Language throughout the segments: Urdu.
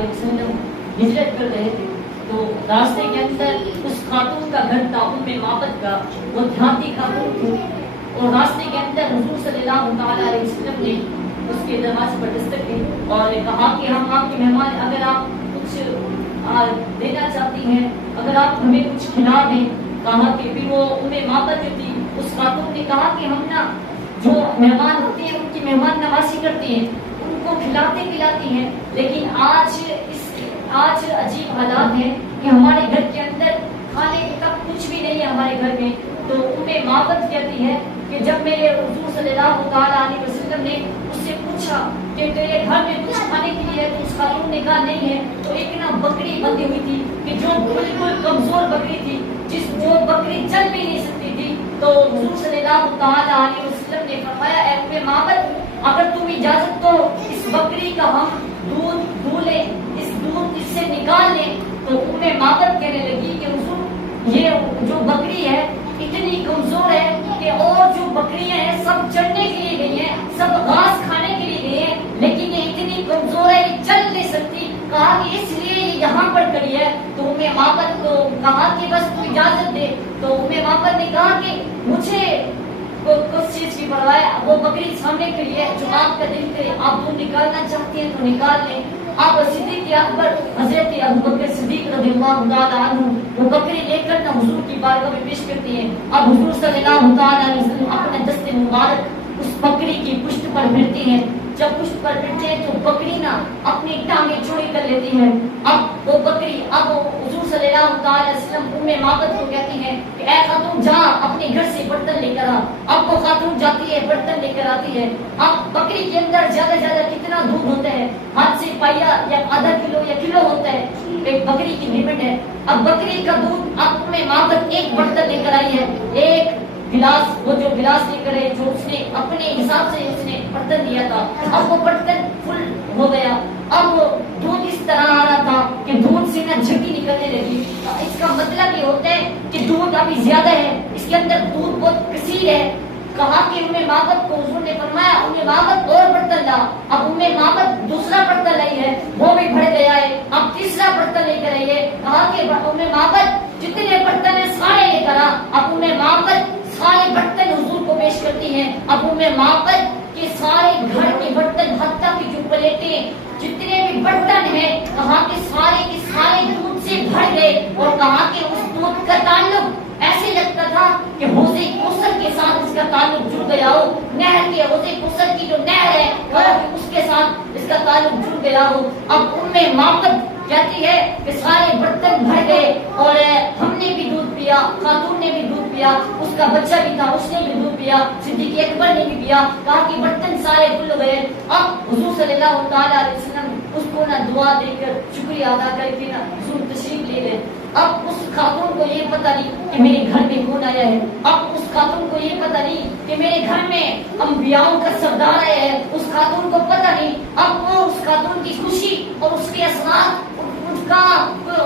علیہ وسلم ہجرت کر رہے تھے تو راستے کے اندر اس خاتون کا گھر تھا ام معبد کا، وہ دیہاتی خاتون تھی، اور راستے کے اندر حضور صلی اللہ تعالیٰ علیہ وسلم نے اس کے دروازے پر دستک دی اور کہا کہ ہم آپ کے مہمان، اگر آپ کچھ دینا چاہتی ہیں، اگر آپ ہمیں کچھ کھلا دیں. کہا کہ پھر وہ ام معبد جو تھی اس خاتون نے کہا کہ ہم نا جو مہمان ہوتے ہیں ان کی مہمان نوازی کرتے ہیں، ان کو کھلاتے پلاتی ہیں، لیکن آج عجیب حالات ہیں کہ ہمارے گھر کے اندر کھانے تک کچھ بھی نہیں ہے ہمارے گھر میں. تو ام معبد کہتی ہے کہ جب میرے حضور صلی اللہ تعالیٰ علیہ وسلم نے اس سے پوچھا کہ تیرے گھر میں کچھ کھانے کے لیے ہے تو اس خاتون نے کہا نہیں ہے. تو ایک نا بکری بندھی ہوئی تھی کہ جو بالکل کمزور بکری تھی، وہ بکری چل بھی نہیں سکتی تھی. تو حضور صلی اللہ تعالیٰ علیہ وسلم نے فرمایا اے ام معبد، اگر تم اجازت دو اس بکری کا ہم دودھ دھولیں، اس سے نکال لیں. تو ام معبد کہنے لگی کہ حضور یہ جو بکری ہے اتنی کمزور ہے کہ اور جو بکریاں ہیں سب چڑھنے کے لیے گئی ہیں، سب گھاس کھانے کے لیے گئی ہیں، لیکن یہ اتنی کمزور ہے یہ چل نہیں سکتی. کہا کہ اس لیے یہ یہاں پر کھڑی ہے. تو ام معبد کو کہا کہ بس تو اجازت دے. تو ام معبد نے کہا کہ مجھے کس چیز کی پرواہ ہے، وہ بکری سامنے کھڑی ہے، جو آپ کا دل کرے، آپ تو نکالنا چاہتے ہیں تو نکال لیں. آپ صدیق اکبر حضرت ابوبکر صدیق رضی اللہ تعالیٰ عنہ وہ بکری لے کر نہ حضور کی بارگاہ میں پیش کرتے ہیں. اب حضور صلی اللہ تعالیٰ علیہ وسلم اپنے دست مبارک اس بکری کی پشت پر پھرتے ہیں. جب پشت پر پھرتے ہیں تو بکری نا اپنی ٹانگیں چوڑی کر لیتی ہے. اب وہ بکری حضور صلی اللہ تعالیٰ علیہ وسلم ام معبد کو کہتے ہیں کہ اے خاتون جا اپنے گھر سے برتن لے کر آ. اب وہ خاتون جاتی ہے برتن لے کر آتی ہے. اب بکری کے اندر زیادہ زیادہ کتنا دودھ ہوتا ہے؟ ہاتھ سے پایا یا آدھا کلو یا کلو ہوتا ہے، ایک بکری کی لمٹ ہے. اب بکری کا دودھ اب ام معبد ایک برتن لے کر آئی ہے، ایک گلاس، وہ جو گلاس لے کر ہے جو اس نے اپنے حساب سے اس نے برتن دیا تھا، اب وہ برتن فل ہو گیا. اب دودھ اس طرح آ رہا تھا کہ دودھ سے نہ جھٹی نکلنے لگی. اس کا مطلب یہ ہوتا ہے کہ دودھ ابھی زیادہ ہے، اس کے اندر دودھ بہت کثیر ہے. کہا کہ ام معبد کو حضور نے فرمایا ام معبد اور برتن لا. اب ام معبد دوسرا برتن لائی ہے، وہ بھی بڑھ گیا ہے. اب تیسرا برتن لے کر آئی ہے. کہا کہ ام معبد جتنے برتن ہیں سارے لے کر آ. اب ام معبد سارے برتن حضور کو پیش کرتی ہیں. اب ام معبد کے سارے گھر کے برتن حتیٰ کہ جو پلیٹیں جتنے بھی برتن ہیں کہا کہ سارے کے سارے دودھ سے بھر گئے. اور کہا کہ اس دودھ کا تعلق ایسے لگتا تھا کہ حوض کوثر کے ساتھ اس کا تعلق جڑ گیا ہو. نہر کے حوض کوثر کی جو نہر ہے اس کے ساتھ اس کا تعلق جڑ گیا ہو. اب ام معبد کہتی ہے کہ سارے برتن بھر گئے اور ہم نے بھی دودھ پیا، خاتون نے بھی دودھ پیا، اس کا بچہ بھی تھا اس نے بھی دودھ پیا، صدیق اکبر نے بھی پیا. کہا کہ برتن سارے کھل گئے. اب حضور صلی اللہ تعالیٰ علیہ وسلم اس کو نہ دعا دے کر شکریہ ادا کر کے نہ حضور تشریف لے گئے. اب اس خاتون کو یہ پتہ نہیں کہ میرے گھر میں کون آیا ہے. اب اس خاتون کو یہ پتہ نہیں کہ میرے گھر میں انبیاؤں کا سردار آیا ہے. اس خاتون کو پتہ نہیں. اب وہ اس خاتون کی خوشی اور اس کے اثرات اس کا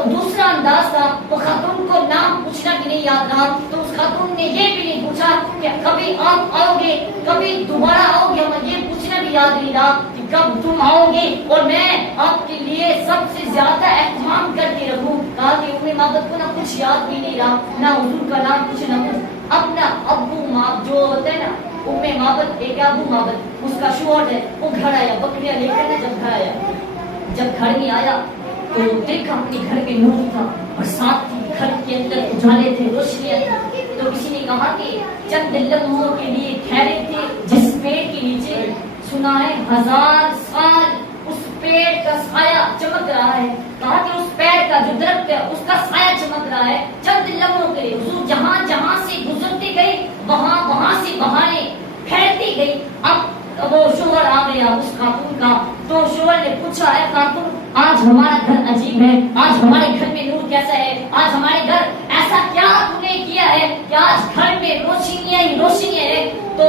دوسرا انداز تھا. وہ خاتون کو نام پوچھنا بھی نہیں یاد رہا. تو اس خاتون نے یہ بھی نہیں پوچھا کہ کبھی آپ آؤ گے، کبھی دوبارہ آؤ گے. ہمیں یہ پوچھنا بھی یاد نہیں رہا کہ کب تم آؤ گے اور میں آپ کے لیے سب سے زیادہ اہتمام کرتی رہوں. کہا کہ ام معبد کو نہ کچھ یاد بھی نہیں رہا، نہ حضور کا نام کچھ نہ کچھ. اپنا ابو معبد جو ہوتا ہے نا ام معبد، ایک ابو معبد اس کا شوہر ہے، وہ گھر آیا بکریاں لے کر. جب گھر میں آیا تو دیکھا اپنے گھر میں نور تھا اور ساتھ ہی گھر کے اندر اجالے تھے، روشنیاں تھی. تو کسی نے کہا کہ چند لمحوں کے لیے ٹھہرے تھے جس پیڑ کے نیچے سنا ہے 1000 سال اس پیڑ کا سایہ چمک رہا ہے. کہا کہ اس پیڑ کا جو درخت ہے اس کا سایہ چمک رہا ہے. چند لمحوں کے لیے حضور جہاں جہاں سے گزرتے گئے وہاں سے بہاریں پھیلتی گئی. اب وہ شوہر آ گیا اس خاتون کا. تو شوہر نے پوچھا اے خاتون آج ہمارا گھر عجیب ہے، آج ہمارے گھر میں نور کیسا ہے، آج ہمارے گھر ایسا کیا تم نے کیا ہے کہ آج گھر میں روشنیاں ہی روشنیاں ہیں. تو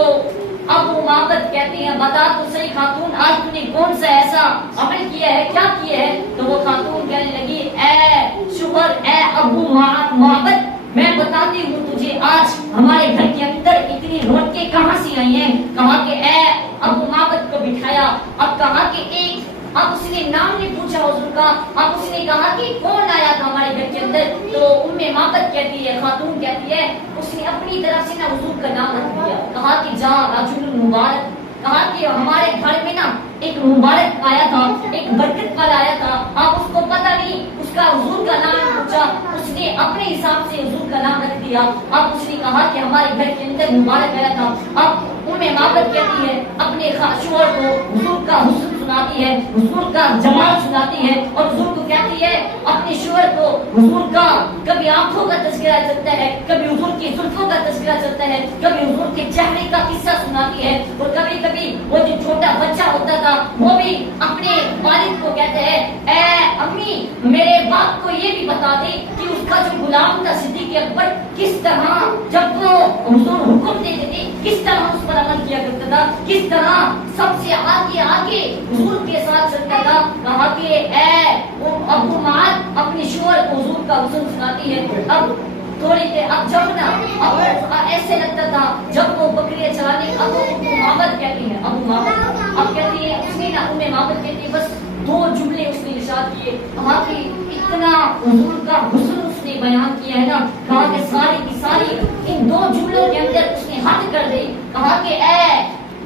اب وہ معبد کہتے ہیں بتا تو صحیح خاتون آج تم نے کون سا ایسا عمل کیا ہے، کیا کیا ہے. تو وہ خاتون کہنے لگی اے شوہر، اے ابو معبد، میں بتاتی ہوں تجھے آج ہمارے گھر کے اندر اتنی رونقیں کہاں سے آئی ہیں. کہا کہ اے ابو معبد کو بٹھایا. اب کہا کہ ایک اب اس نے نام نہیں پوچھا حضور کا. اب اس نے کہا کہ کون آیا تھا ہمارے گھر کے اندر؟ تو معبد کہتی ہے، خاتون کہتی ہے، اس نے اپنی طرف سے نا حضور کا نام رکھ دیا. کہا کہ جا رجل مبارک. کہا کہ ہمارے گھر میں نا ایک مبارک آیا تھا، ایک برکت والا آیا تھا. اب اس کو پتہ نہیں، اس کا حضور کا نام پوچھا، اس نے اپنے حساب سے حضور کا نام رکھ دیا. اب اس نے کہا کہ ہمارے گھر کے اندر مبارک آیا تھا. اب معبد کہتی ہے اپنے شوہر کو حضور کا حسن سناتی ہے، حضور کا جمال سناتی ہے، اور حضور کو کہتی ہے اپنے شوہر کو حضور کا کبھی آنکھوں کا تذکرہ چلتا ہے، کبھی حضور کی زلفوں کا تذکرہ چلتا ہے، کبھی حضور کے چہرے کا قصہ سناتی ہے. اور کبھی کبھی وہ جو چھوٹا بچہ ہوتا تھا وہ بھی اپنے والد کو کہتے ہیں اے امی میرے باپ کو یہ بھی بتا دے کہ اس کا جو غلام تھا صدیق اکبر کس طرح جب وہ حضور حکم دیتے تھے کس طرح اس پر عمل کیا کرتا تھا، کس طرح سب سے آگے آگے حضور کے ساتھ چلتا تھا. کہا کہ اے ابو معاذ اپنے شوہر کو حضور کا حسن سناتی ہے. اب تھوڑی دیر اب جب نا اب ایسے لگتا تھا جب وہ بکریاں چلانے اب معبد کہتی ہے ابو معبد اب کہتی ہے اس نے نا معبد کہتی ہے بس 2 جملے اس نے ارشاد کیے. کہا کہ اتنا حضور کا حسن اس نے بیان کیا ہے نا، کہا کہ ساری کی ساری ان 2 جملوں کے اندر اس نے حد کر دی. کہا کہ اے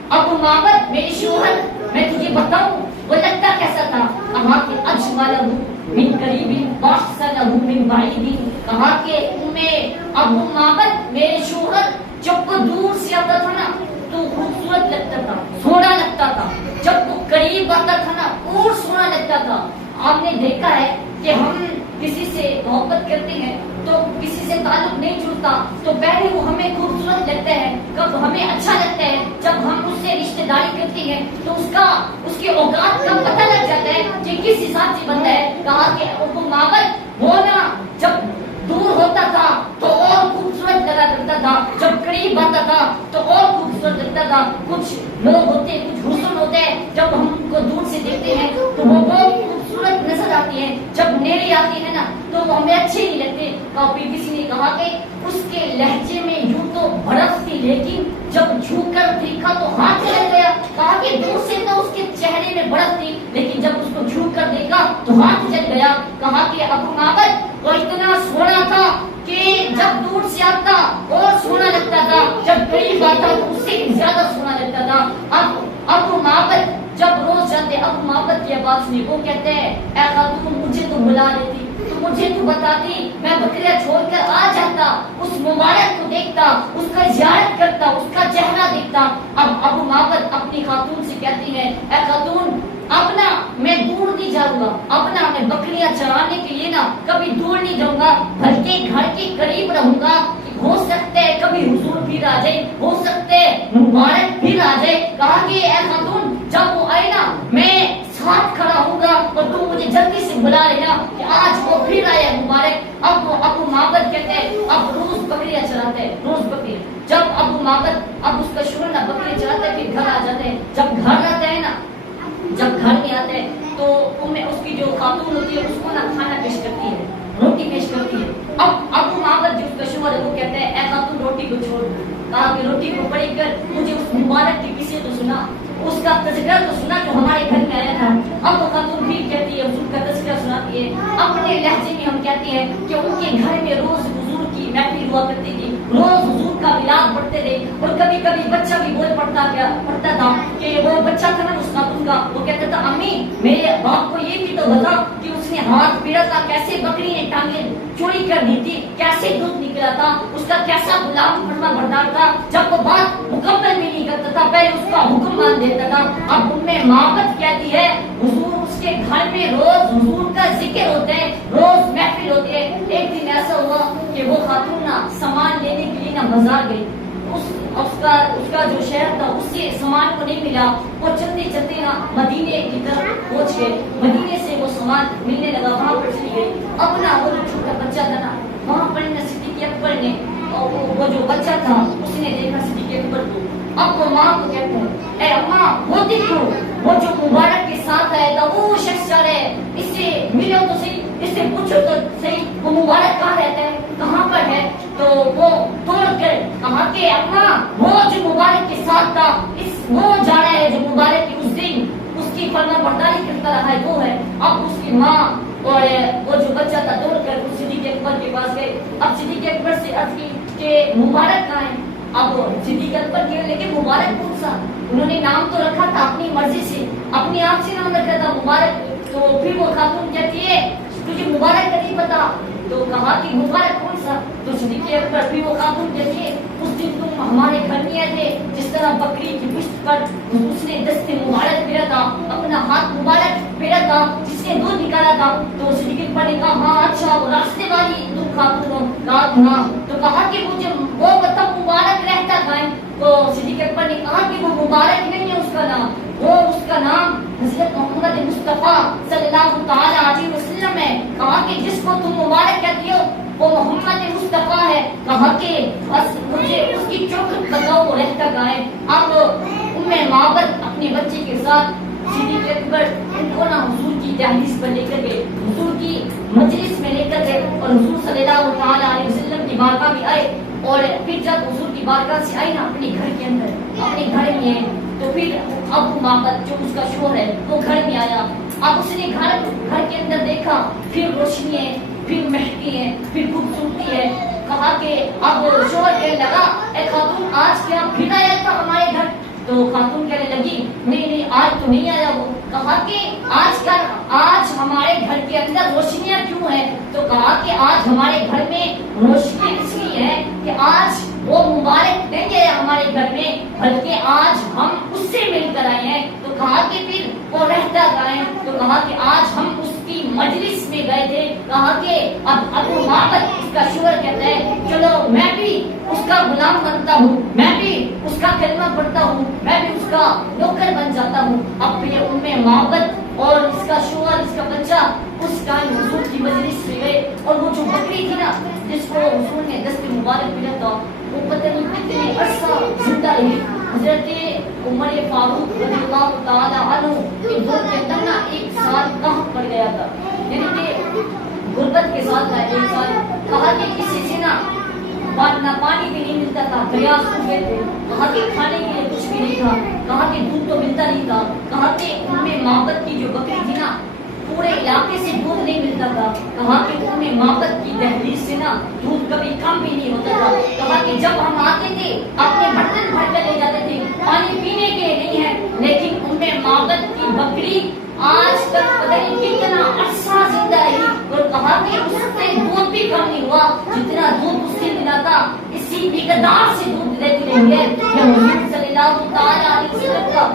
ابو معبد میرے شوہر میں تجھے بتاؤں وہ لگتا کیسا تھا. کہا کہ اجملہ من قریب واحسنہ من بعید. کہا کہ ابو معبد میرے شوہر جب وہ دور سے آتا تھا نا تو خوبصورت لگتا تھا، سونا لگتا تھا، جب وہ قریب آتا تھا نا اور سونا لگتا تھا. آپ نے دیکھا ہے کہ ہم کسی سے محبت کرتے ہیں تو کسی سے تعلق نہیں جڑتا تو پہلے وہ ہمیں خوبصورت لگتا ہے، کب ہمیں اچھا لگتا ہے جب ہم اس سے رشتہ داری کرتے ہیں تو اس کے اوقات کا پتہ لگ جاتا ہے کہ کس حساب سے بنتا ہے. کہا کہ ابو معبد وہ نا جب دور ہوتا تھا تو اور خوبصورت لگا کرتا تھا، جب قریب آتا تھا تو اور خوبصورت لگتا تھا. کچھ لوگ ہوتے ہیں، کچھ حسن ہوتے ہیں جب ہم کو دور سے دیکھتے ہیں تو وہ بہت خوبصورت نظر آتی ہے، جب نیڑے آتی ہے نا تو وہ ہمیں اچھے نہیں لگتے. پھر کسی نے کہا کہ اس کے لہجے میں یوں تو برف تھی لیکن جب چھو کر دیکھا تو ہاتھ جل گیا. کہا کہ دور سے تو اس کے چہرے میں برف تھی لیکن جب اس کو چھو کر دیکھا تو ہاتھ جل گیا. کہا کہ ابو معبد وہ اتنا سونا تھا کہ جب دور سے آتا اور سونا لگتا تھا، جب قریب آتا تو اس سے زیادہ سونا لگتا تھا. ابو معبد جب روز جاتے ابو معبد کی آواز سنی وہ کہتے ہیں اے خاتون مجھے تو بلا لیتی، تو مجھے تو بتاتی، میں بکریاں چھوڑ کر آ جاتا، اس مبارک کو دیکھتا، اس کا زیارت کرتا، اس کا چہرہ دیکھتا. اب ابو معبد اپنی خاتون سے کہتی ہے اے خاتون اب نا میں دور نہیں جاؤں گا، اب نا میں بکریاں چرانے کے لیے نا کبھی دور نہیں جاؤں گا بلکہ گھر کے قریب رہوں گا. ہو سکتا ہے کبھی حضور پھر آ جائے، ہو سکتا ہے مبارک پھر آ جائے. کہا کہ اے خاتون جب وہ آئے نا میں ساتھ کھڑا ہوں گا اور تم مجھے جلدی سے بلا لینا کہ آج وہ پھر آیا مبارک. اب وہ ابو معبد کہتے ہیں اب روز بکریاں چلاتے ہیں، روز بکریاں. جب ابو معبد اب اس کا شوہر نا بکریاں چلاتا ہے پھر گھر آ جاتے ہیں. جب گھر آتے ہیں نا جب گھر میں آتے ہیں تو اس کی جو خاتون ہوتی ہے اس کو نا کھانا پیش کرتی ہے، روٹی پیش کرتی ہے. اب ابو معبد جو اس کا شوہر ہے وہ کہتے ہیں اے خاتون روٹی کو چھوڑ. کہا کہ روٹی کو پڑھی کر مجھے اس مبارک کی قصے تو سنا، اس کا تذکرہ تو سنا جو ہمارے گھر میں آیا تھا. اب وہ خاتون بھی کہتی ہے حضور کا تذکرہ سناتی ہے. اپنے لہجے میں ہم کہتے ہیں کہ ان کے گھر میں روز حضور کی محفل ہوا کرتی تھی، روز حضور کا ملاد پڑھتے تھے. اور کبھی کبھی بچہ بھی بول پڑتا تھا کہ وہ بچہ تھا نا اس خاتون کا وہ کہتا تھا امی میرے باپ کو یہ بھی تو بتا کہ اس نے ہاتھ پھیرا تھا، کیسے بکری نے ٹانگیں چوری کر دی تھی، کیسے دودھ نکلا تھا، اس کا کیسا غلام فرما بردار تھا، جب وہ بات مکمل بھی نہیں کرتا تھا پہلے اس کا حکم مان دیتا تھا. اب معبد کہتی ہے حضور اس کے گھر میں روز حضور کا ذکر ہوتا ہے، روز محفل ہوتی ہے. ایک دن ایسا ہوا کہ وہ خاتون نا سامان لینے کے لیے نا بازار گئی. اس کا جو شہر تھا اس سے سامان کو نہیں ملا. وہ چلتے چلتے نا مدینے کی طرف پہنچ گئے. مدینے سے وہ سامان ملنے لگا، وہاں پر چلی گئی. اب نا وہ جو چھوٹا بچہ تھا نا وہاں پر نا صدیق اکبر نے وہ جو بچہ تھا اس نے دیکھا صدیق اکبر کو. اب وہ ماں کو کہتا ہے اے اماں وہ دیکھو وہ جو مبارک کے ساتھ آیا تھا وہ شخص جا رہا ہے، اس سے ملو تو صحیح، اس سے پوچھو تو صحیح وہ مبارک کہاں رہتا ہے، کہاں پر ہے. تو وہ توڑ کر کہا کہ اماں وہ جو مبارک کے ساتھ تھا وہ جا رہا ہے جو مبارک اس دن اس کی کی فرما برداری کرتا رہا ہے وہ ہے. اب اس کی ماں اور وہ جو بچہ تھا دوڑ کر اس صدیق اکبر کے پاس گئے. اب صدیق اکبر سے عرض کی کہ مبارک کہاں ہے. اب صدیق اکبر کے لیکن مبارک کون سا؟ انہوں نے نام تو رکھا تھا اپنی مرضی سے, اپنی آپ سے نام رکھا تھا مبارک. تو پھر وہ خاتون کہتی ہے تجھے مبارک کا نہیں پتا. تو کہا کہ مبارک کون سا؟ تو صدیق اکبر پھر وہ خاتون کہتی ہے اس دن تم ہمارے گھر میں آئے تھے, جس طرح بکری کی پشت پر اس نے دست مبارک پھیرا تھا, اپنا ہاتھ مبارک پھیرا تھا, جس نے دودھ نکالا تھا. تو صدیق اکبر نے کہا ہاں اچھا وہ راستے والی تم خاتون ہو. کہا ہاں. تو کہا کہ مجھے وہ مطلب مبارک رہتا تھا. تو صدیق اکبر نے کہا کہ وہ مبارک نہیں ہے اس کا نام, وہ اس کا نام حضرت محمد مصطفیٰ صلی اللہ تعالی علیہ وسلم ہے. کہا کہ جس کو تم مبارک کہتی ہو وہ محمد مصطفیٰ ہے. کہا کہ بس مجھے اس کی چوکھٹ بتاؤ وہ رہتا کہاں ہے. اب معبد اپنے بچے کے ساتھ صدیق اکبر ان کو نا حضور کی دہلیز پر لے کر گئے, حضور کی مجلس میں لے کر گئے, اور حضور صلی اللہ تعالی علیہ وسلم کی بارگاہ میں آئے. اور پھر جب حضور کی بارگاہ سے آئی نا اپنے گھر کے اندر, اپنے گھر میں ہے, تو پھر اب معبد جو اس کا شوہر ہے وہ گھر میں آیا. اب اس نے گھر کے اندر دیکھا, پھر روشنی ہے, پھر مہندی ہے, پھر خوبصورتی ہے. کہا کہ اب شوہر کہنے لگا اے خاتون آج کیا پھر آیا تھا ہمارے گھر؟ تو خاتون کہنے لگی نہیں آج تو نہیں آیا وہ. کہا کہ آج ہمارے گھر کے اندر روشنیاں کیوں ہیں؟ تو کہا کہ آج ہمارے گھر میں روشنیاں اس لیے ہیں کہ آج وہ مبارک نہیں ہے ہمارے گھر میں, بلکہ آج ہم اس سے مل کر آئے ہیں. تو کہا کہ پھر وہ رہتا کہاں ہے؟ تو کہا کہ آج ہم اس کی مجلس میں گئے تھے. کہا کہ اب ابو معبد اس کا شوہر کہتا ہے چلو میں بھی اس کا غلام بنتا ہوں, میں بھی اس کا کلمہ پڑھتا ہوں, میں بھی اس کا نوکر بن جاتا ہوں. اب پھر معبد اور اس کا شوہر اس کا بچہ اس ٹائم حضور کی مجلس میں گئے, اور وہ جو بکری تھی نا جس کو حضور نے دست مبارک ملا تھا وہ پتہ نہیں کتنے عرصہ زندہ رہی. حضرت عمر فاروق رضی اللہ تعالی عنہ کے دور کے اندر نا 1 سال کہاں پڑ گیا تھا, یعنی کہ غربت کے ساتھ تھا 1 سال. کہا کہ کسی سے نا پانی بھی نہیں ملتا تھا, دریا سوکھ گئے تھے. کہا کہ کھانے کے لیے کچھ بھی نہیں تھا. کہا کہ دودھ تو ملتا نہیں تھا. کہا کہ معبد کی جو بکری تھی نا پورے علاقے سے دودھ نہیں ملتا تھا. کہا کہ معبد کی دہلیز سے نا دودھ کبھی کم بھی نہیں ہوتا تھا. کہا کہ جب ہم آتے تھے اپنے برتن بھر کر لے جاتے تھے, پانی پینے کے نہیں ہے, لیکن معبد کی بکری آج تک پتہ نہیں کتنا عرصہ زندہ رہی. اور کہا کہ اس سے دودھ بھی کم نہیں ہوا, جتنا دودھ اس سے ملا تھا اسی مقدار سے دودھ دیتی رہی ہے. حضور صلی اللہ تعالی علیہ وسلم کا